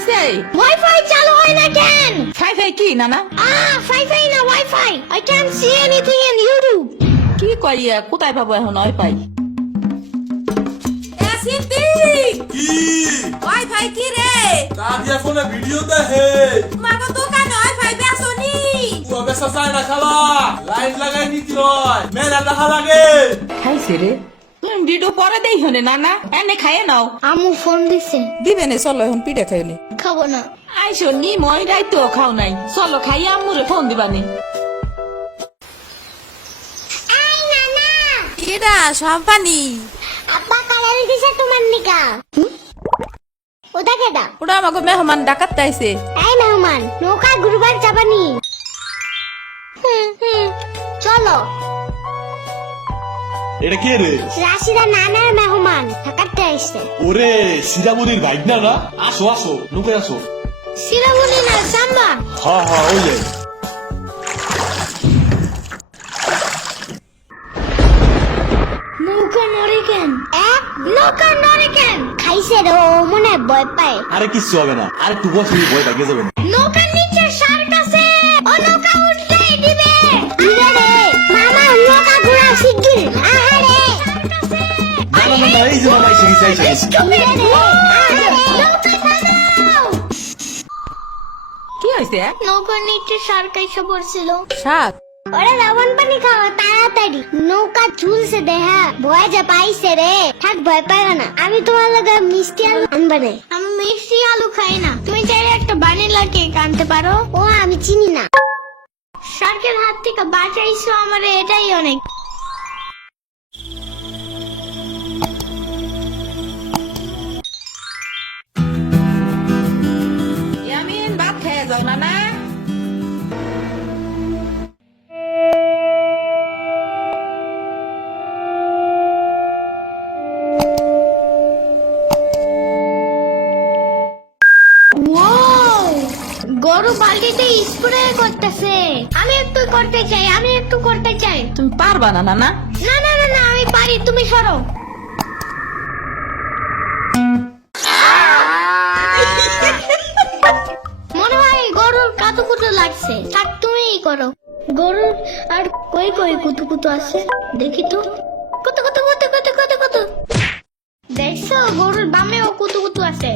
আইছে? ওয়াইফাই চালু হয় না কেন? ফাই কি নানা? ফাই না wifi. I can't see anything in YouTube. কি কইয়া কোথায় পাবো এখন ওয়াইফাই? সিদ্ধি কি ওয়াইফাই কি রে? কাজিয়া ফোনে ভিডিও দেখে মাগো দোকানে ওয়াইফাই বেসনি। ও বেসা চায় না খালা লাইট লাগাই নিতে হয় মেলা দেখা লাগে খাইছে রে? তুমি ভিডিও পরে দেই হনে নানা, এনে খাইয়ে নাও। আম্মু ফোন দিছে। দিবে নে চলো এখন পিঠা খাই নি। খাবো না। আইসো নি মই রাইতো খাও নাই, চলো খাইয়া আম্মুরে ফোন দিবানি। এই নানা, কেডা সম্পানি? আব্বা কালার দিছে তোমার নিকা। ওটা কেডা? ওটা আমাকে মেহমান ডাকাত আইছে। এই মেহমান, নৌকা ঘুরবার যাবানি। চলো। এটা কে রে? রাশিদা নানার মেহমান ঢাকাতে আসছে। ওরে সিরামুনির বাইক না না? আসো আসো নুকে আসো। শিরামণি না সাম্বা। হ্যাঁ হ্যাঁ ওই যে নৌকা নড়ে কেন? নৌকা নড়ে কেন? খাইছে রে ও মনে ভয় পায়। আরে কিচ্ছু হবে না, আর একটু বসে ভয় পাকিয়ে যাবে না। নৌকার নিচে শার্ক আছে, ও নৌকা উঠতেই দিবে। দিবে রে মামা, নৌকা ঘোরা শিগগির। আহারে না না না এই যে মামা এসে গেছে এসে গেছে। দিবে রে। আহারে নৌকা থামাও। কি হইছে? নৌকার নিচে শার্ক এসে পড়ছিল। শাক ওরে লবণ পানি খাও তাড়াতাড়ি। নৌকা ঝুলছে দেহা, ভয় যে পাইছে রে। থাক ভয় পাইও না, আমি তোমার লগে মিষ্টি আলু আনবা না। আমি মিষ্টি আলু খাই না। তুমি চাইলে একটা ভ্যানিলা কেক আনতে পারো। ও আমি চিনি না। শার্কের হাত থেকে বাঁচাইছো আমার, এটাই অনেক। ইয়ামিন ভাত খেয়ে যাও নানা। গরু বালতিতে স্প্রে করতেছে। আমি একটু করতে চাই, আমি একটু করতে চাই। তুমি পারবা না নানা? না না না না, আমি পারি, তুমি সরো। মনে হয় গরুর কাতুকুতু লাগছে। থাক তুমিই করো। গরুর আর কই কই কুতুকুতু আছে দেখি তো। কুতু কুতু কুতু কুতু কুতু কুতু। দেখছো গরুর বামেও কুতুকুতু আছে।